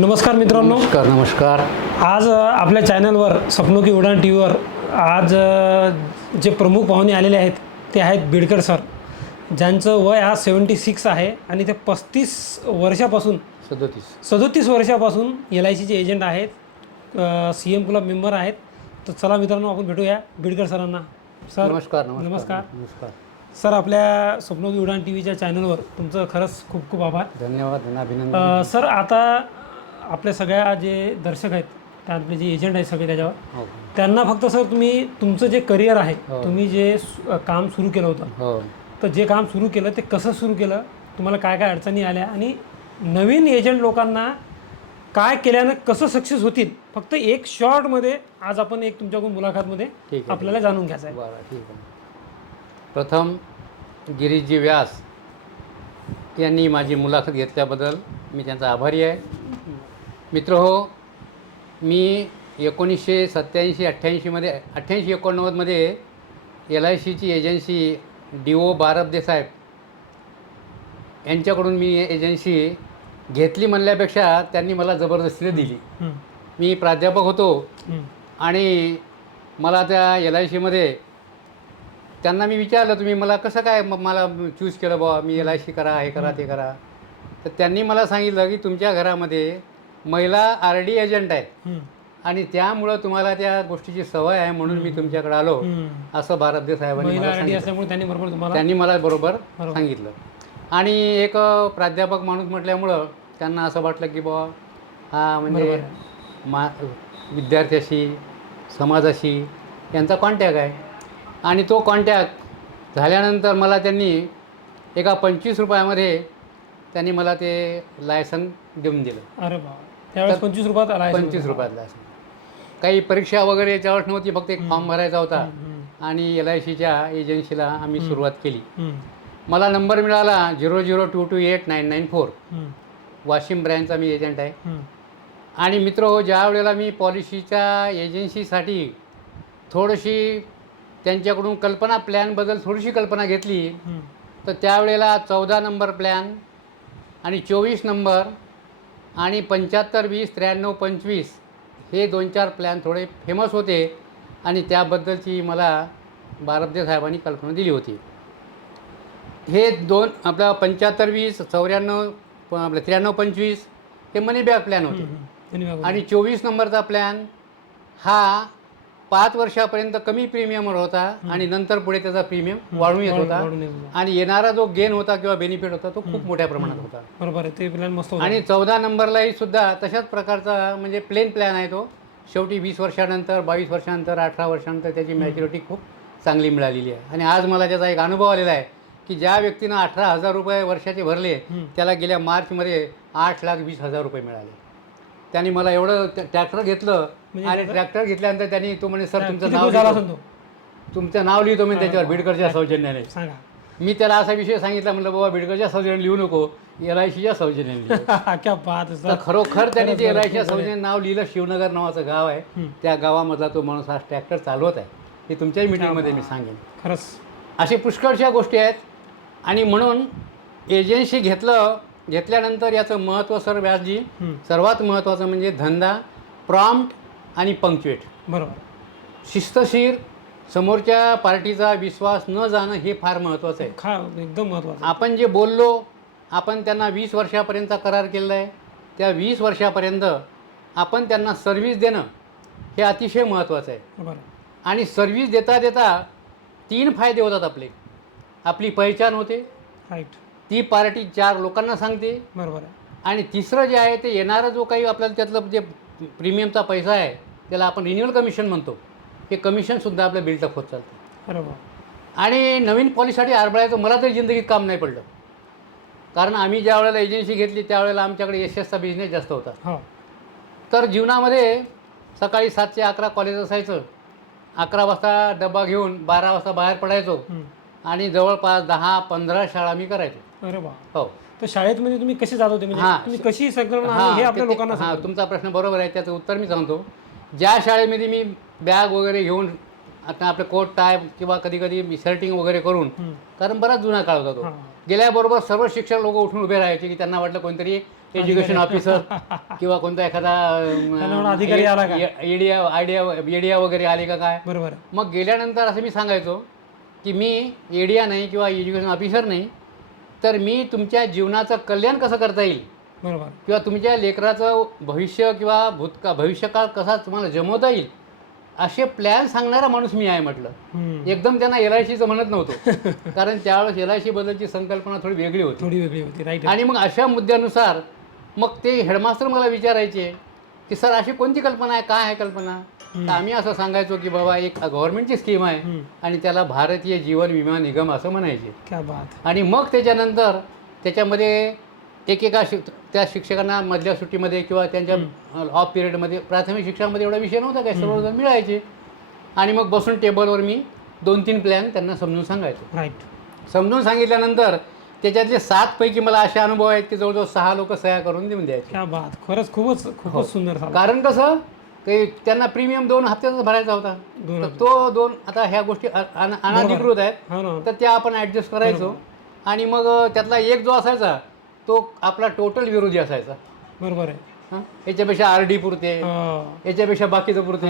नमस्कार मित्रांनो. नमस्कार. आज आपल्या चॅनलवर स्वप्नो की उडान टी व्हीवर आज जे प्रमुख पाहुणे आलेले आहेत ते आहेत बिडकर सर, ज्यांचं वय आज 76 आहे आणि ते 35 वर्षापासून 37 वर्षापासून LICचे एजंट आहेत, CM क्लब मेंबर आहेत. तर चला मित्रांनो, आपण भेटूया बिडकर सरांना. सर नमस्कार. नमस्कार. सर, आपल्या स्वप्नो की उडान टी व्हीच्या चॅनलवर तुमचं खरंच खूप खूप आभार. धन्यवाद. अभिनंदन. सर, आता आपल्या सगळ्या जे दर्शक आहेत, आपले जे एजंट आहेत सगळे त्याच्यावर, त्यांना फक्त सर तुम्ही तुमचं जे करिअर आहे, तुम्ही जे काम सुरू केलं होतं, तर जे काम सुरू केलं ते कसं सुरू केलं, तुम्हाला काय काय अडचणी आल्या आणि नवीन एजंट लोकांना काय केल्यानं कसं सक्सेस होतील, फक्त एक शॉर्टमध्ये आज आपण एक तुमच्याकडून मुलाखतमध्ये आपल्याला जाणून घ्यायचं आहे. बरं, ठीक आहे. प्रथम गिरीशजी व्यास यांनी माझी मुलाखत घेतल्याबद्दल मी त्यांचा आभारी आहे. मित्र हो, मी 1987-88मध्ये 88-89मध्ये LICची एजन्सी DO बारबदे साहेब यांच्याकडून मी एजन्सी घेतली म्हणल्यापेक्षा त्यांनी मला जबरदस्तीने दिली. मी प्राध्यापक होतो आणि मला त्या LICमध्ये त्यांना मी विचारलं, तुम्ही मला कसं काय मला चूज केलं बुवा, मी LIC करा, हे करा, ते करा. तर त्यांनी मला सांगितलं की तुमच्या घरामध्ये महिला RD एजंट आहेत आणि त्यामुळं तुम्हाला त्या गोष्टीची सवय आहे, म्हणून मी तुमच्याकडे आलो, असं बारबदे साहेबांनी मला सांगितलं. त्यांनी मला बरोबर सांगितलं. आणि एक प्राध्यापक माणूस म्हटल्यामुळं त्यांना असं वाटलं की बुवा हा म्हणजे विद्यार्थ्याशी, समाजाशी यांचा कॉन्टॅक्ट आहे. आणि तो कॉन्टॅक्ट झाल्यानंतर मला त्यांनी एका 25 रुपयामध्ये त्यांनी मला ते लायसन देऊन दिलं. अरे बाबा, त्यावेळेस 25 रुपयात 25 रुपयात लायसन. काही परीक्षा वगैरे याच्यावर नव्हती, फक्त एक फॉर्म भरायचा होता आणि LICच्या एजन्सीला आम्ही सुरुवात केली. मला नंबर मिळाला 00228994. वाशिम ब्रँचचा मी एजंट आहे. आणि मित्र हो, ज्या वेळेला मी पॉलिसीच्या एजन्सीसाठी थोडीशी त्यांच्याकडून प्लॅनबद्दल थोडीशी कल्पना घेतली, तर त्यावेळेला 14 नंबर प्लॅन आणि 24 नंबर आणि 75, 20, 93, 25 हे 2-4 प्लॅन थोडे फेमस होते आणि त्याबद्दलची मला बारबदे साहेबांनी कल्पना दिली होती. हे दोन आपला 75, 20, 94, आपलं 93, 25 हे मनी बॅक प्लॅन होते. आणि 24 नंबरचा प्लॅन हा 5 वर्षापर्यंत कमी प्रीमियमवर होता आणि नंतर पुढे त्याचा प्रीमियम वाढून येत होता आणि येणारा जो गेन होता किंवा बेनिफिट होता तो खूप मोठ्या प्रमाणात होता. बरोबर आहे, ते प्लॅन मस्त होता. आणि 14 नंबरलाही सुद्धा तशाच प्रकारचा म्हणजे प्लेन प्लॅन आहे तो. शेवटी 20 वर्षानंतर, 22 वर्षानंतर, 18 वर्षानंतर त्याची मॅच्युरिटी खूप चांगली मिळालेली आहे. आणि आज मला त्याचा एक अनुभव आलेला आहे की ज्या व्यक्तीनं 18,000 रुपये वर्षाचे भरले, त्याला गेल्या मार्चमध्ये 8,20,000 रुपये मिळाले. त्यांनी मला एवढं ट्रॅक्टर घेतलं आणि ट्रॅक्टर घेतल्यानंतर त्यांनी तो म्हणे, सर तुमचं नाव लिहितो मी त्याच्यावर बिडकरच्या सौजन्याने. मी त्याला असा विषय सांगितला, म्हटलं बाबा बिडकरच्या सौजन्याने लिहू नको, LICच्या सौजन्याने. खरोखर त्यांनी ते LICच्या सौजन्याने नाव लिहिलं. शिवनगर नावाचं गाव आहे, त्या गावामधला तो माणूस आज ट्रॅक्टर चालवत आहे. हे तुमच्याही मीटिंगमध्ये मी सांगेन. खरंच अशी पुष्कळशा गोष्टी आहेत. आणि म्हणून एजन्सी घेतल्यानंतर याचं महत्त्व सर व्यासजी, सर्वात महत्त्वाचं म्हणजे धंदा प्रॉम्प्ट आणि पंक्च्युएट. बरोबर, शिस्तशीर, समोरच्या पार्टीचा विश्वास न जाणं हे फार महत्त्वाचं आहे. एकदम महत्त्वाचं. आपण जे बोललो, आपण त्यांना 20 वर्षापर्यंतचा करार केलेला आहे, त्या 20 वर्षापर्यंत आपण त्यांना सर्व्हिस देणं हे अतिशय महत्त्वाचं आहे. आणि सर्व्हिस देता देता 3 फायदे होतात आपले. आपली पहिचान होते, राईट, ती पार्टी 4 लोकांना सांगते. बरोबर आहे. आणि तिसरं जे आहे ते येणारं जो काही आपल्याला त्यातलं जे प्रीमियमचा पैसा आहे त्याला आपण रिन्युअल कमिशन म्हणतो, हे कमिशनसुद्धा आपलं बिल्टअप होत चालतं. बरोबर. आणि नवीन पॉलिसीसाठी आरबळायचं मला तरी जिंदगीत काम नाही पडलं, कारण आम्ही ज्या वेळेला एजन्सी घेतली त्यावेळेला आमच्याकडे SS चा बिझनेस जास्त होता. तर जीवनामध्ये सकाळी 7 ते 11 कॉलेज असायचं, 11 वाजता डबा घेऊन 12 वाजता बाहेर पडायचो आणि जवळपास 10-15 शाळा मी करायचो. अरे वा. हो. तर शाळेत म्हणजे तुम्ही कसे जात होते, म्हणजे तुम्ही कशी संकल्पना हे आपल्या लोकांना तुमचा प्रश्न बरोबर आहे, त्याचं उत्तर मी सांगतो. ज्या शाळेमध्ये मी बॅग वगैरे घेऊन आता आपलं कोट टाय किंवा कधी कधी शर्टिंग वगैरे करून, कारण बराच जुना काळ होता तो, गेल्याबरोबर सर्व शिक्षक लोक उठून उभे राहायचे की त्यांना वाटलं कोणतरी एज्युकेशन ऑफिसर किंवा कोणता एखादा म्हणा अधिकारी आला का? एडिया वगैरे आले का काय. बरोबर. मग गेल्यानंतर असं मी सांगायचो की मी एडिया नाही किंवा एज्युकेशन ऑफिसर नाही, तर मी तुमच्या जीवनाचं कल्याण कसं करता येईल बरोबर. किंवा तुमच्या लेकराचं भविष्य किंवा भविष्यकाळ कसा तुम्हाला जमवता येईल असे प्लॅन सांगणारा माणूस मी आहे म्हटलं. एकदम त्यांना LICचं म्हणत नव्हतो, कारण त्यावेळेस LIC बद्दलची संकल्पना थोडी वेगळी होती. राईट. आणि मग अशा मुद्द्यानुसार मग ते हेडमास्टर मला विचारायचे की सर अशी कोणती कल्पना आहे, काय आहे कल्पना. तर आम्ही असं सांगायचो की बाबा एक गव्हर्नमेंटची स्कीम आहे आणि त्याला भारतीय जीवन विमा निगम असं म्हणायचे. क्या बात. आणि मग त्याच्यानंतर त्याच्यामध्ये एकेका त्या शिक्षकांना मधल्या सुट्टीमध्ये किंवा त्यांच्या ऑफ पिरियडमध्ये प्राथमिक शिक्षणामध्ये एवढा विषय नव्हता काय, सर्वजण मिळायचे. आणि मग बसून टेबलवर मी 2-3 प्लॅन त्यांना समजून सांगायचो. राईट. समजून सांगितल्यानंतर त्याच्यातले 7 पैकी मला असे अनुभव आहेत की जवळजवळ 6 लोक सह्या करून देऊन द्यायचे. क्या बात. खरंच खूपच सुंदर. कारण कसं काही त्यांना प्रीमियम 2 हप्त्याचाच भरायचा होता, तर तो 2 आता ह्या गोष्टी अनाधिकृत आहेत तर त्या आपण ॲडजस्ट करायचो. आणि मग त्यातला एक जो असायचा तो आपला टोटल विरोधी असायचा. बरोबर आहे. याच्यापेक्षा RD पुरते, याच्यापेक्षा बाकीचं पुरते,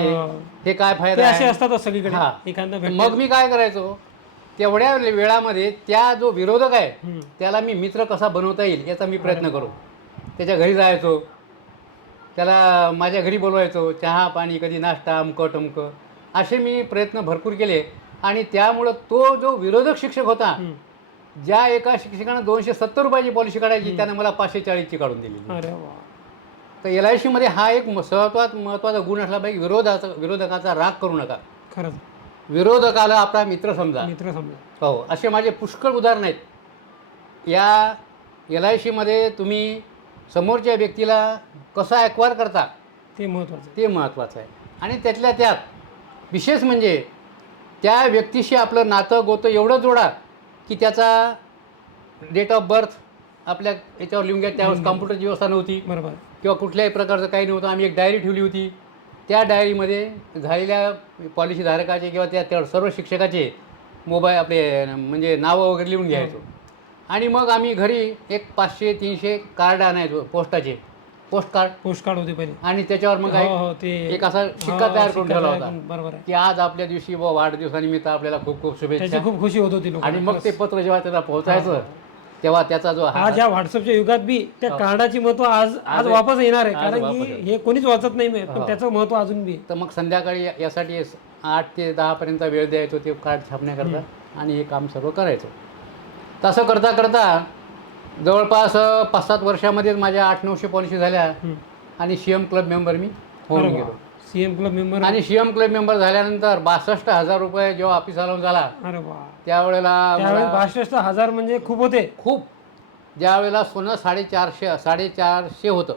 हे काय फायदा असे आहे. असतात सगळीकडे. मग मी काय करायचो तेवढ्या वेळामध्ये त्या जो विरोधक आहे त्याला मी मित्र कसा बनवता येईल याचा मी प्रयत्न करू. त्याच्या घरी जायचो, त्याला माझ्या घरी बोलवायचो, चहा पाणी, कधी नाश्ता, अमकं टमकं असे मी प्रयत्न भरपूर केले. आणि त्यामुळं तो जो विरोधक शिक्षक होता, ज्या एका शिक्षकानं 270 रुपयाची पॉलिसी काढायची त्यानं मला 540ची काढून दिली. तर LICमध्ये हा एक सर्वात महत्त्वाचा गुण असला पाहिजे, विरोधकाचा राग करू नका. खरंच. विरोधकाला आपला मित्र समजा. हो, असे माझे पुष्कळ उदाहरण आहेत. या LICमध्ये तुम्ही समोरच्या व्यक्तीला कसं ॲक्वायर करता ते महत्त्वाचं आहे. आणि त्यातल्या त्यात विशेष म्हणजे त्या व्यक्तीशी आपलं नातं गोतं एवढं जोडा की त्याचा डेट ऑफ बर्थ आपल्या याच्यावर लिहून घ्या. त्यावेळेस कॉम्प्युटरची व्यवस्था नव्हती, बरोबर, किंवा कुठल्याही प्रकारचं काही नव्हतं. आम्ही एक डायरी ठेवली होती. त्या डायरीमध्ये झालेल्या पॉलिसीधारकाचे किंवा त्या सर्व शिक्षकाचे मोबाईल आपले म्हणजे नावं वगैरे लिहून घ्यायचो. आणि मग आम्ही घरी एक 500-300 कार्ड आणायचो, पोस्ट कार्ड होते पहिले. आणि त्याच्यावर मग एक असा शिक्का तयार करून ठेवला होता की आज आपल्या दिवशी वाढदिवसानिमित्त आपल्याला खूप खूप शुभेच्छा. खूप खुशी होत होती. आणि मग ते पत्र जेव्हा त्याला पोहोचायचं तेव्हा त्याचा जो आज या व्हॉट्सअपच्या युगात बी त्या कार्डाची महत्व आज वापस येणार आहे, कारण की हे कोणीच वाचत नाही, पण त्याचं महत्व अजून बी. तर मग संध्याकाळी यासाठी 8 ते 10 पर्यंत वेळ द्यायचो ते कार्ड छापण्याकरता आणि हे काम सर्व करायचो. तसं करता करता जवळपास 5-7 वर्षामध्येच माझ्या 800-900 पॉलिसी झाल्या. आणि CM क्लब मेंबर मी होऊन गेलो. CM club member. आणि CM क्लब मेंबर झाल्यानंतर 62,000 रुपये जेव्हा ऑफिस अलाउन झाला त्यावेळेला 62,000 म्हणजे खूप होते. खूप. ज्यावेळेला सोनं 450 होतं,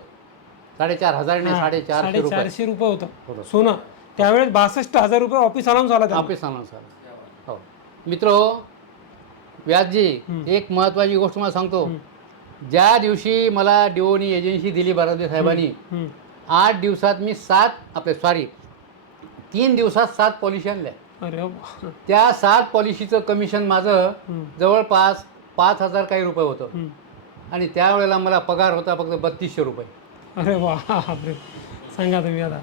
4,500 नाही 450 रुपये होतं सोनं त्यावेळेस. 62,000 रुपये ऑफिस अलाउन्स झाला. ऑफिस अलाउन्स झाला. हो मित्र, व्यासजी एक महत्त्वाची गोष्ट मला सांगतो. ज्या दिवशी मला DOनी एजन्सी दिली बारामती साहेबांनी, 8 दिवसात मी 3 दिवसात 7 पॉलिसी आणल्या. त्या 7 पॉलिसीचं कमिशन माझं जवळपास 5,000 काही रुपये होतं. आणि त्यावेळेला मला पगार होता फक्त 3200 रुपये. अरे वा, सांगा तुम्ही आता.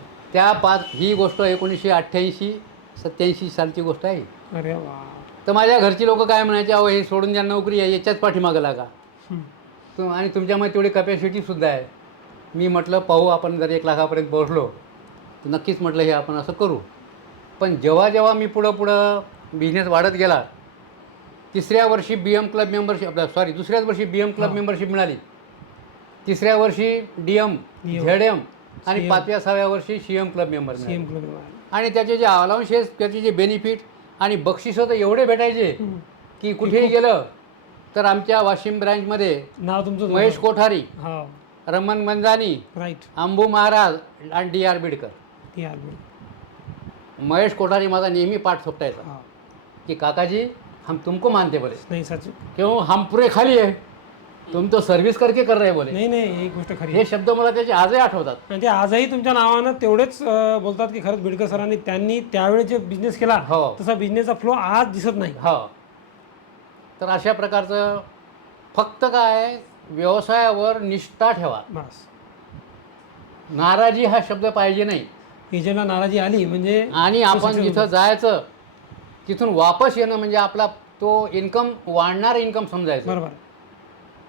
ही गोष्ट 1988-87 सालची गोष्ट आहे. अरे वा. तर माझ्या घरची लोक काय म्हणायचे, अहो हे सोडून द्या नोकरी आहे, याच्याच पाठीमागं लागा. आणि तुमच्यामध्ये तेवढी कपॅसिटीसुद्धा आहे. मी म्हटलं पाहू, आपण जर 1 लाखापर्यंत पोहोचलो तर नक्कीच म्हटलं हे आपण असं करू. पण जेव्हा मी पुढं बिझनेस वाढत गेला, दुसऱ्याच वर्षी BM क्लब मेंबरशिप मिळाली. 3ऱ्या वर्षी DM, ZM आणि 5व्या-6व्या वर्षी CM क्लब मेंबर मिळाले. आणि त्याचे जे अलाउन्सेस, त्याचे जे बेनिफिट आणि बक्षिसं तर एवढे भेटायचे की कुठेही गेलं तर आमच्या वाशिम ब्रँचमध्ये नाव तुमचं महेश कोठारी, रमन मंजानी, अंबू महाराज आणि DR बिडकर. महेश कोठारी माझा नेहमी पाठ सोपटायचा की काकाजी हम तुमको मानते बोले, नाही सच क्यों हम पुरे खाली आहे, तुम तो सर्व्हिस करके कर रहे बोले. नाही ही गोष्ट खरी. हे शब्द मला त्याचे आजही आठवतात. आणि ते आजही तुमच्या नावानं तेवढेच बोलतात की खरंच बिडकर सरांनी त्यांनी त्यावेळी जे बिझनेस केला तसा बिझनेसचा फ्लो आज दिसत नाही. तर अशा प्रकारचं फक्त काय व्यवसायावर निष्ठा ठेवा. बस. नाराजी हा शब्द पाहिजे नाही. एजंटला नाराजी आली म्हणजे आणि आपण जिथं जायचं तिथून वापस येणं म्हणजे आपला तो इन्कम वाढणारा इन्कम समजायचं. बरोबर.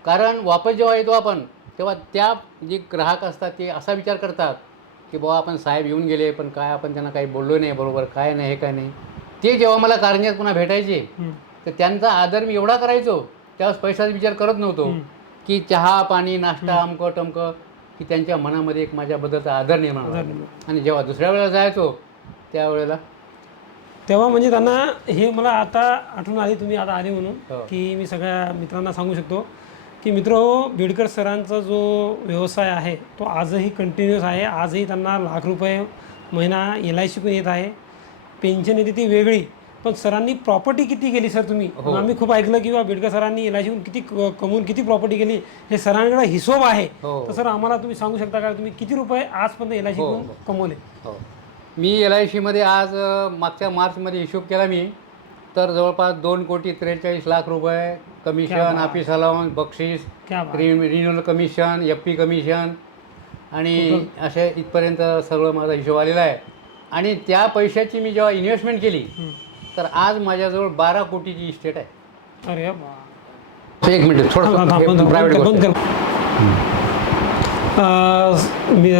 कारण वापस जेव्हा येतो आपण तेव्हा त्या जे ग्राहक असतात ते असा विचार करतात की बाबा आपण साहेब येऊन गेले पण काय आपण त्यांना काही बोललो नाही बरोबर, काय नाही हे काय नाही. ते जेव्हा मला कारंज्यात पुन्हा भेटायचे तर त्यांचा आदर मी एवढा करायचो, त्यावेळेस पैशाचा विचार करत नव्हतो की चहा पाणी नाश्ता अमकं टमकं, की त्यांच्या मनामध्ये एक माझ्याबद्दलचा आदर निर्माण झाला. आणि जेव्हा दुसऱ्या वेळेला जायचो त्यावेळेला तेव्हा म्हणजे त्यांना हे मला आता आठवण आली, तुम्ही आता आले म्हणून, की मी सगळ्या मित्रांना सांगू शकतो की मित्र हो, बिडकर सरांचा जो व्यवसाय आहे तो आजही कंटिन्युअस आहे. आजही त्यांना लाख रुपये महिना LIC पण येत आहे. पेन्शन येते ती वेगळी, पण सरांनी प्रॉपर्टी किती केली सर तुम्ही? आम्ही खूप ऐकलं की बा बिडकर सरांनी LIC किती कमवून किती प्रॉपर्टी केली, हे सरांकडे हिशोब आहे. तर सर आम्हाला तुम्ही सांगू शकता का तुम्ही किती रुपये आजपर्यंत LIC कमवले? मी LICमध्ये आज मागच्या मार्चमध्ये हिशोब केला मी, तर जवळपास 2,43,00,000 रुपये कमिशन, ऑफिस अलाउन्स, बक्षीस, रिन्युअल कमिशन, FP कमिशन आणि असे इथपर्यंत सगळं माझा हिशोब आलेला आहे. आणि त्या पैशाची मी जेव्हा इन्व्हेस्टमेंट केली तर आज माझ्याजवळ 12 कोटीची इस्टेट आहे. अरे एक मिनिट थोडं प्रायव्हेट.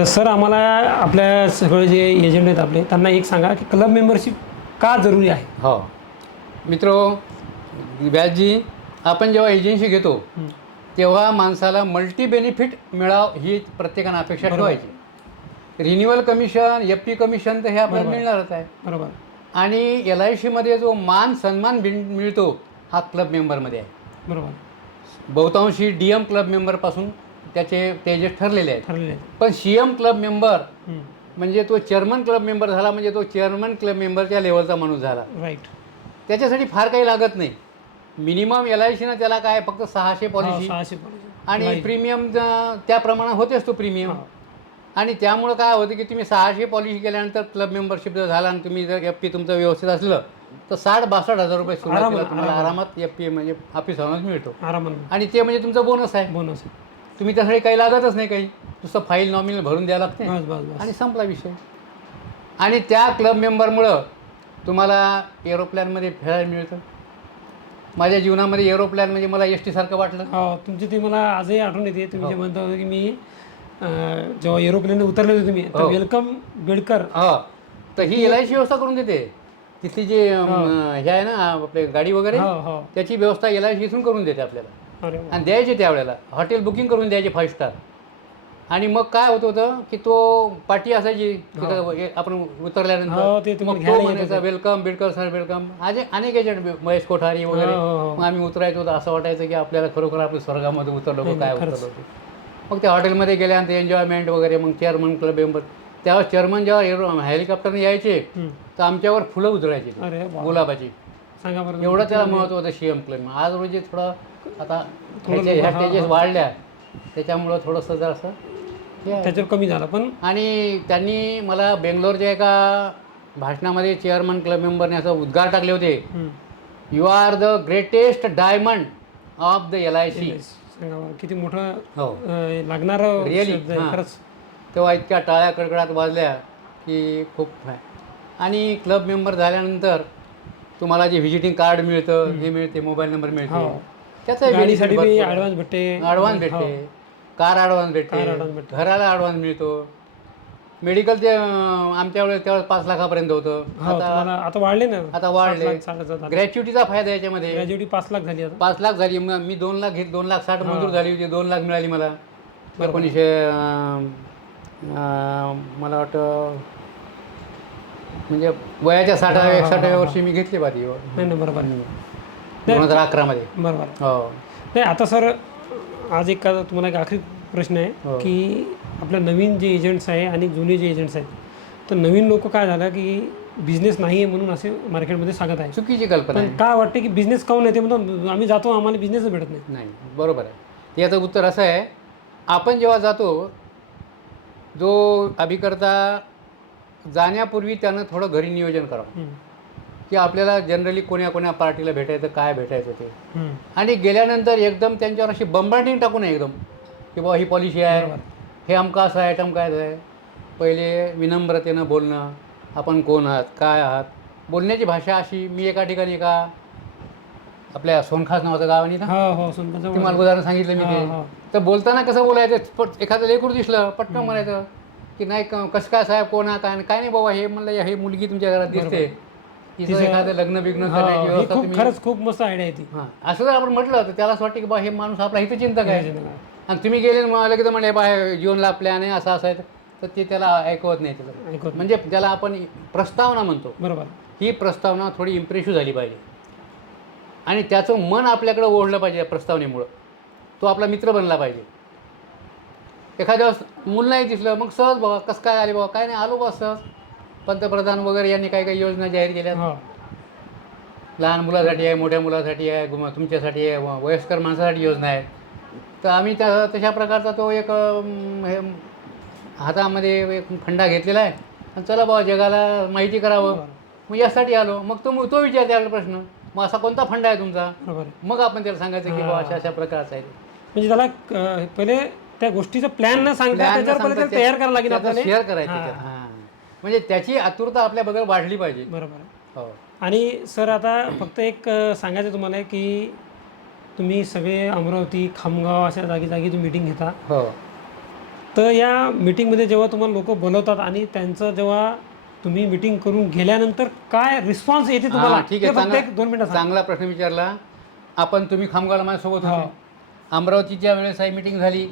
सर आम्हाला आपल्या सगळे जे एजंट आहेत आपले त्यांना एक सांगा की क्लब मेंबरशिप का जरुरी आहे? हो मित्रो, व्यासजी, आपण जेव्हा एजन्सी घेतो तेव्हा माणसाला मल्टी बेनिफिट मिळावं ही प्रत्येकानं अपेक्षा ठेवायची. रिन्युअल कमिशन, FP कमिशन तर हे आपल्याला मिळणारच आहे. बरोबर. आणि LICमध्ये जो मान सन्मान मिळतो हा क्लब मेंबरमध्ये आहे. बरोबर. बहुतांशी DM क्लब मेंबरपासून त्याचे तेजेस ठरलेले आहेत. पण CM क्लब मेंबर म्हणजे तो चेअरमन क्लब मेंबर झाला म्हणजे तो चेअरमन क्लब मेंबरच्या लेवलचा माणूस झाला. राईट. त्याच्यासाठी फार काही लागत नाही. मिनिमम LICनं त्याला काय फक्त 600 पॉलिसी आणि प्रीमियम त्याप्रमाणे होतेच तो प्रीमियम. आणि त्यामुळं काय होतं की तुम्ही 600 पॉलिसी केल्यानंतर क्लब मेंबरशिप जर झाला आणि तुम्ही जर FP तुमचं व्यवस्थित असलं तर 60-62 रुपये सुरुवातीला तुम्हाला आरामात FP म्हणजे ऑफिस अलाउन्स मिळतो. आणि ते म्हणजे तुमचा बोनस आहे. बोनस तुम्ही त्यासाठी काही लागतच नाही, काही नुसतं फाईल नॉमिनल भरून द्यावं लागते आणि संपला विषय. आणि त्या क्लब मेंबरमुळं तुम्हाला एरोप्लॅनमध्ये फिरायला मिळतं. माझ्या जीवनामध्ये एरोप्लॅन म्हणजे मला ST सारखं वाटलं. हो, तुमची ती मला आजही आठवण येते. तुम्ही जे म्हणता होता की मी जेव्हा एरोप्लेनने उतरले होते तुम्ही वेलकम बिडकर, तर ही LIC व्यवस्था करून देते. तिथली जे हे आहे ना आपले गाडी वगैरे त्याची व्यवस्था LIC इथून करून देते आपल्याला. आणि द्यायचे त्यावेळेला हॉटेल बुकिंग करून द्यायचे 5 स्टार. आणि मग काय होत होतं की तो पार्टी असायची आपण उतरल्यानंतर मग तो म्हणायचा वेलकम बिडकर सर वेलकम. अनेक एजंट महेश कोठारी वगैरे. मग आम्ही उतरायचो होतं असं वाटायचं की आपल्याला खरोखर आपल्या स्वर्गामध्ये उतरलो काय उतरलो. मग त्या हॉटेलमध्ये गेल्यानंतर एन्जॉयमेंट वगैरे. मग चेअरमन क्लब मेंबर त्यावेळेस चेअरमन जेव्हा हेलिकॉप्टरने यायचे तर आमच्यावर फुलं उधळायची गुलाबाची. सांगा बरं, एवढं त्याला महत्त्व होतं CM क्लब. आज रोजी थोडं आता ह्या स्टेजेस वाढल्या त्याच्यामुळं थोडंसं जरासं त्याच्यावर कमी झाला. पण आणि त्यांनी मला बेंगलोरच्या एका भाषणामध्ये चेअरमन क्लब मेंबरने असं उद्गार टाकले होते, you are the greatest diamond of the LIC. किती मोठं लागणार रिअली. खरंच तेव्हा इतक्या टाळ्या कडकडात वाजल्या की खूप. आणि क्लब मेंबर झाल्यानंतर तुम्हाला जे व्हिजिटिंग कार्ड मिळतं हे मिळते, मोबाईल नंबर मिळते, त्याचा ॲडव्हान्स भेटते, कार ॲडव्हान्स भेटते, घराला ॲडव्हान्स मिळतो. मेडिकल ते आमच्या वेळेस त्यावेळेस 5 लाखापर्यंत होतं. आता वाढले ना, आता वाढले. ग्रॅच्युटीचा फायदा याच्यामध्ये. ग्रॅच्युटी 5 लाख झाली. 5 लाख झाली. मी 2 लाख घेत 2,60,000 मंजूर झाली होती. 2 लाख मिळाली मला. 1900 मला वाटतं म्हणजे वयाच्या 60व्या वर्षी मी घेतली बाधी. बरोबर. 2011 मध्ये. बरोबर. हो. नाही आता सर आज एक तुम्हाला एक आखरी प्रश्न आहे की आपल्या नवीन जे एजंट्स आहे आणि जुने जे एजंट्स आहेत, तर नवीन लोक काय झालं की बिझनेस नाही आहे म्हणून असे मार्केटमध्ये सांगत आहे. चुकीची कल्पना आहे. काय वाटते की बिझनेस काऊन येते म्हणून आम्ही जातो आम्हाला बिझनेसच भेटत नाही. नाही, बरोबर आहे. याचं उत्तर असं आहे, आपण जेव्हा जातो जो अभिकर्ता जाण्यापूर्वी त्यानं थोडं घरी नियोजन करावं. की आपल्याला जनरली कोण्या पार्टीला भेटायचं, काय भेटायचं ते. हम्म. आणि गेल्यानंतर एकदम त्यांच्यावर अशी बंबाटिंग टाकू नये एकदम, की बाबा ही पॉलिसी आहे, बरोबर. हे अमका असं आहे टमका आहे. पहिले विनम्रतेनं बोलणं, आपण कोण आहात, काय आहात, बोलण्याची भाषा अशी. मी एका ठिकाणी आपल्या सोनखास नावाचं गाव आहे ना, हो सुनकाचं तुम्हाला उदाहरण सांगितलं मी ते. हो. तर बोलताना कसं बोलायचं, एखादं लेकरू दिसलं पटकन म्हणायचं की नाही कसं काय साहेब, कोण आहात, काय नाही बाबा, हे म्हणलं हे मुलगी तुमच्या घरात दिसते, तिचं एखादं लग्न बिग्न करायची व्यवस्था तुम्ही. खरंच खूप मस्त आयडिया आहे ती. हां, असं जर आपण म्हटलं तर त्याला असं वाटतं की बा हे माणूस आपला इथं चिंतक आहे. आणि तुम्ही गेले लगेच म्हणले बा हे जीवनला प्लॅन आहे असं असायचं, तर ते त्याला ऐकवत नाही. त्याला म्हणजे त्याला आपण प्रस्तावना म्हणतो. बरोबर. ही प्रस्तावना थोडी इम्प्रेसिव्ह झाली पाहिजे आणि त्याचं मन आपल्याकडे ओढलं पाहिजे या प्रस्तावनेमुळं. तो आपला मित्र बनला पाहिजे. एखाद्या मूल नाही दिसलं मग सहज बाबा कसं काय आले बाबा, काय नाही आलो बा सहज. पंतप्रधान वगैरे यांनी काही योजना जाहीर केल्या, लहान मुलासाठी आहे, मोठ्या मुलासाठी आहे, तुमच्यासाठी आहे, वयस्कर माणसासाठी योजना आहे. तर आम्ही तशा प्रकारचा तो एक हे हातामध्ये एक फंडा घेतलेला आहे आणि चला बाबा जगाला माहिती करावं, मग यासाठी आलो. मग तो विचार त्याला प्रश्न, मग असा कोणता फंड आहे तुमचा, मग आपण त्याला सांगायचं की बाबा अशा प्रकारचा आहे. म्हणजे त्याला पहिले त्या गोष्टीचा प्लॅन न सांगता त्याच्यावर पहिले त्याला तयार करायला लागेल, आपल्याला शेअर करायचं. हां, म्हणजे त्याची आतुरता आपल्याबद्दल वाढली पाहिजे. बरोबर. हो. आणि सर आता फक्त एक सांगायचं तुम्हाला की तुम्ही सगळे अमरावती, खामगाव अशा जागी तुम्ही मीटिंग घेता. हो. तर या मीटिंगमध्ये जेव्हा तुम्हाला लोक बोलवतात आणि त्यांचं जेव्हा तुम्ही मीटिंग करून गेल्यानंतर काय रिस्पॉन्स येते तुम्हाला? ठीक आहे, फक्त 1-2 मिनिटं. चांगला प्रश्न विचारला आपण. तुम्ही खामगावला माझ्यासोबत होते. अमरावतीच्या वेळेस ही मीटिंग झाली.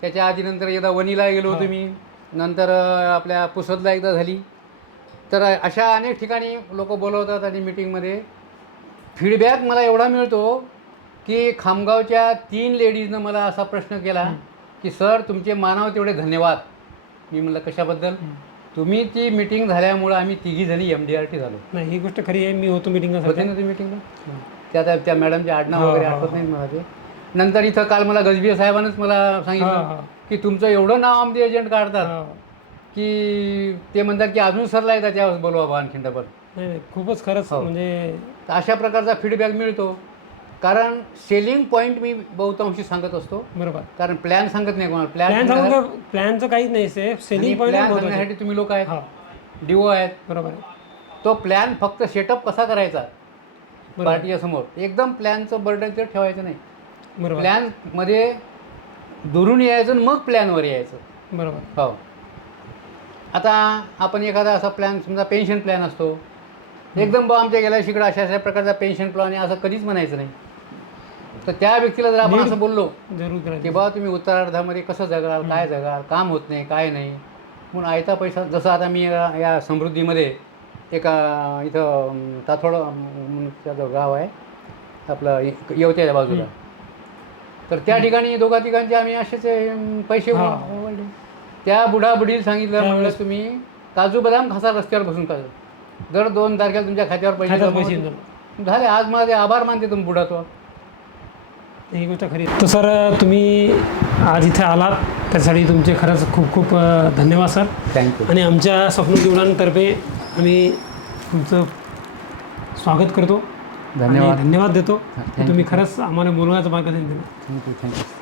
त्याच्या आधी नंतर एकदा वणीला गेलो होतो मी, नंतर आपल्या पुसदला एकदा झाली. तर अशा अनेक ठिकाणी लोक बोलवतात आणि मीटिंगमध्ये फीडबॅक मला एवढा मिळतो की खामगावच्या 3 लेडीजनं मला असा प्रश्न केला की सर तुमचे मानावं तेवढे धन्यवाद. मी म्हणलं कशाबद्दल? तुम्ही ती मीटिंग झाल्यामुळं आम्ही 3घी जणी MDRT झालो. नाही, ही गोष्ट खरी आहे. मी होतो मीटिंगला. होते ना ती मीटिंगला? त्या मॅडमचे आडनाव वगैरे आठवत नाही मला ते. नंतर इथं काल मला गजबीर साहेबांनीच मला सांगितलं की तुमचं एवढं नाव आमचे एजंट काढतात की ते म्हणतात की अजून सरला येतात त्यावेळेस बोलवा आणखीन डबल. नाही, खूपच खरंच. म्हणजे अशा प्रकारचा फीडबॅक मिळतो. कारण सेलिंग पॉईंट मी बहुतांशी सांगत असतो. बरोबर. कारण प्लॅन सांगत नाही कोणाला. प्लॅनचं काहीच नाही. सेलिंग पॉईंट सांगण्यासाठी तुम्ही लोक आहेत, डिओ आहेत. बरोबर. तो प्लॅन फक्त सेटअप कसा करायचा पार्टीच्या समोर, एकदम प्लॅनचं बर्डन ते ठेवायचं नाही. प्लॅनमध्ये दुरून यायचं आणि मग प्लॅनवर यायचं. बरोबर. हो. आता आपण एखादा असा प्लॅन, समजा पेन्शन प्लॅन असतो, एकदम बा आमच्या गेल्या शिकडं अशा प्रकारचा पेन्शन प्लॅन आहे असं कधीच म्हणायचं नाही. तर त्या व्यक्तीला जर आपण असं बोललो की बाबा तुम्ही उत्तरार्धामध्ये कसं जगाल, काय जगाल, काम होत नाही, काय नाही, म्हणून आयता पैसा. जसं आता मी या समृद्धीमध्ये एका इथं ताथोड गाव आहे आपलं येवत्याच्या बाजूला, तर त्या ठिकाणी 2-3 आम्ही असेच पैसे वळले. त्या बुढीला सांगितलं, म्हटलं तुम्ही काजू बदाम खासा रस्त्यावर बसून का दर 2 तारखेला तुमच्या खात्यावर पैसे झाले. आज मला ते आभार मानते तुम्ही बुडा. तो ही गोष्ट खरी. तर सर तुम्ही आज इथे आलात त्यासाठी तुमचे खरंच खूप खूप धन्यवाद सर. थँक्यू. आणि आमच्या स्वप्नज्योती उडानतर्फे आम्ही तुमचं स्वागत करतो. धन्यवाद देतो. तुम्ही खरंच आम्हाला बोलवण्याचं मार्गदर्शन दिलं. थँक्यू.